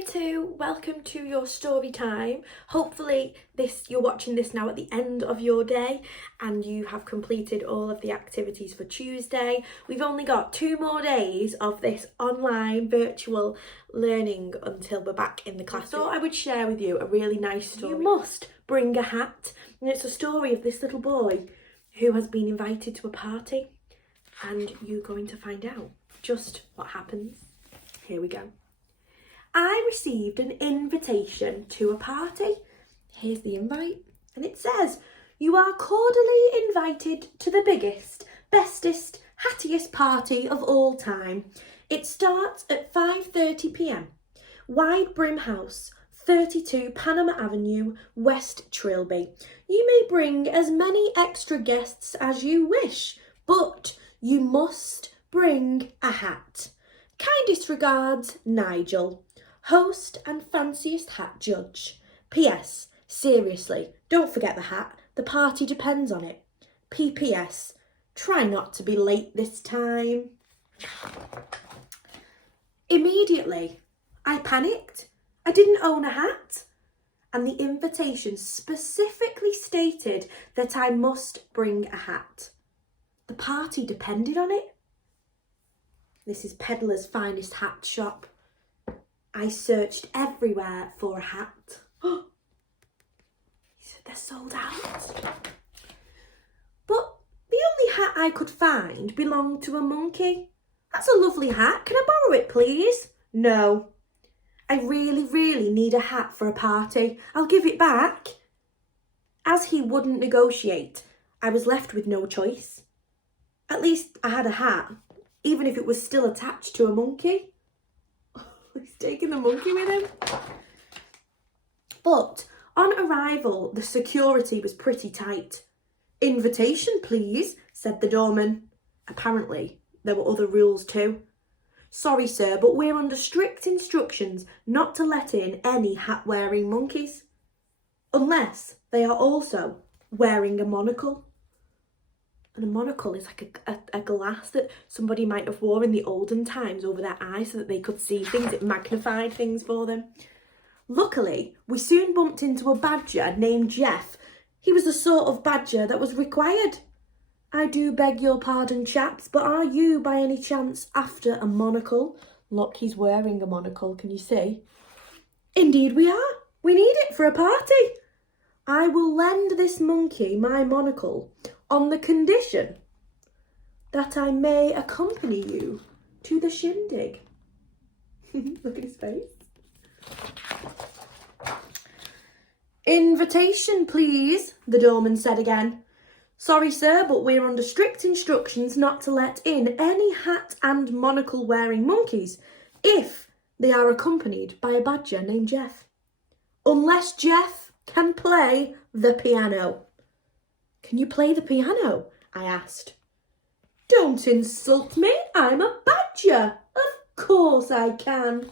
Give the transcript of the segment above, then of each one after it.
Year 2, welcome to your story time. Hopefully you're watching this now at the end of your day and you have completed all of the activities for Tuesday. We've only got 2 more days of this online virtual learning until we're back in the class. I thought I would share with you a really nice story. You must bring a hat, and it's a story of this little boy who has been invited to a party, and you're going to find out just what happens. Here we go. I received an invitation to a party. Here's the invite, and it says, "You are cordially invited to the biggest, bestest, hattiest party of all time. It starts at 5:30 p.m. Wide Brim House, 32 Panama Avenue, West Trilby. You may bring as many extra guests as you wish, but you must bring a hat. Kindest regards, Nigel, host and fanciest hat judge. P.S. Seriously, don't forget the hat. The party depends on it. P.P.S. Try not to be late this time." Immediately, I panicked. I didn't own a hat, and the invitation specifically stated that I must bring a hat. The party depended on it. This is Peddler's Finest Hat Shop. I searched everywhere for a hat. They're sold out. But the only hat I could find belonged to a monkey. "That's a lovely hat. Can I borrow it, please?" "No. I really need a hat for a party. I'll give it back." As he wouldn't negotiate, I was left with no choice. At least I had a hat, even if it was still attached to a monkey. He's taking the monkey with him. But on arrival, the security was pretty tight. "Invitation, please," said the doorman. Apparently, there were other rules too. "Sorry, sir, but we're under strict instructions not to let in any hat-wearing monkeys, unless they are also wearing a monocle." And a monocle is like a glass that somebody might have worn in the olden times over their eyes so that they could see things. It magnified things for them. Luckily, we soon bumped into a badger named Jeff. He was the sort of badger that was required. "I do beg your pardon, chaps, but are you by any chance after a monocle?" Look, he's wearing a monocle, can you see? "Indeed we are. We need it for a party." "I will lend this monkey my monocle on the condition that I may accompany you to the shindig." Look at his face. "Invitation, please," the doorman said again. "Sorry, sir, but we're under strict instructions not to let in any hat and monocle wearing monkeys if they are accompanied by a badger named Jeff. Unless Jeff can play the piano." "Can you play the piano?" I asked. "Don't insult me, I'm a badger. Of course I can."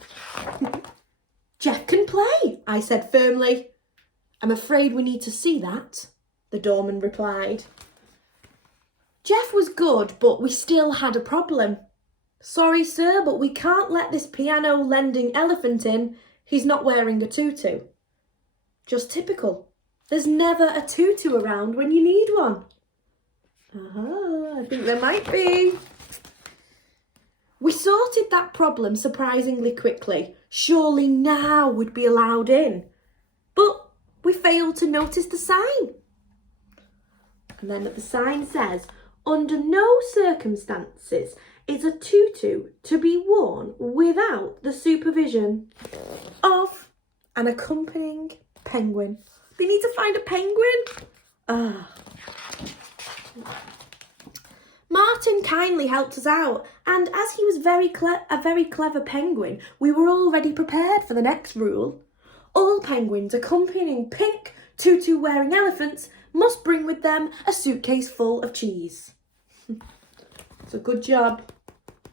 "Jeff can play," I said firmly. "I'm afraid we need to see that," the doorman replied. Jeff was good, but we still had a problem. "Sorry, sir, but we can't let this piano-lending elephant in. He's not wearing a tutu." Just typical. There's never a tutu around when you need one. I think there might be. We sorted that problem surprisingly quickly. Surely now we'd be allowed in. But we failed to notice the sign. And then the sign says, "Under no circumstances is a tutu to be worn without the supervision of an accompanying penguin." They need to find a penguin. Martin kindly helped us out, and as he was a very clever penguin, we were already prepared for the next rule. All penguins accompanying pink tutu-wearing elephants must bring with them a suitcase full of cheese. So good job.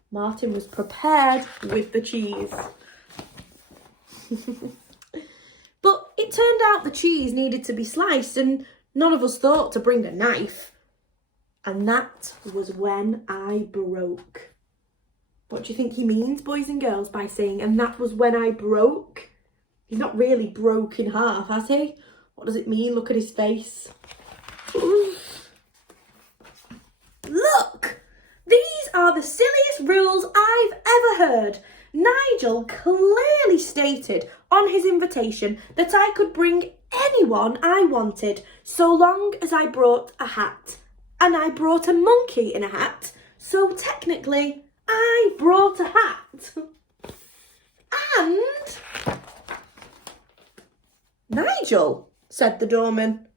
Martin was prepared with the cheese. But it turned out the cheese needed to be sliced, and none of us thought to bring a knife. And that was when I broke. What do you think he means, boys and girls, by saying, and that was when I broke? He's not really broke in half, has he? What does it mean? Look at his face. Look! These are the silliest rules I've ever heard. Nigel clearly stated on his invitation that I could bring anyone I wanted so long as I brought a hat. And I brought a monkey in a hat, so technically I brought a hat. And... Nigel, said the doorman.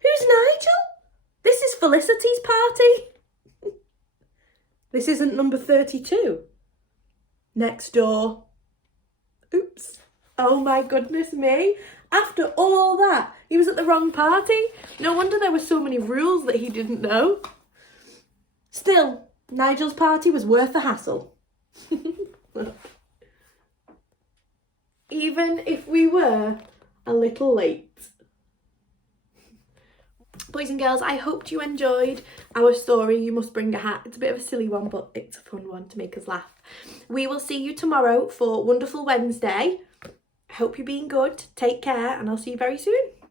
Who's Nigel? This is Felicity's party. This isn't number 32. Next door. Oops. Oh my goodness me. After all that, he was at the wrong party. No wonder there were so many rules that he didn't know. Still, Nigel's party was worth the hassle. Even if we were a little late. Boys and girls, I hope you enjoyed our story, You Must Bring a Hat. It's a bit of a silly one, but it's a fun one to make us laugh. We will see you tomorrow for Wonderful Wednesday. I hope you're being good. Take care, and I'll see you very soon.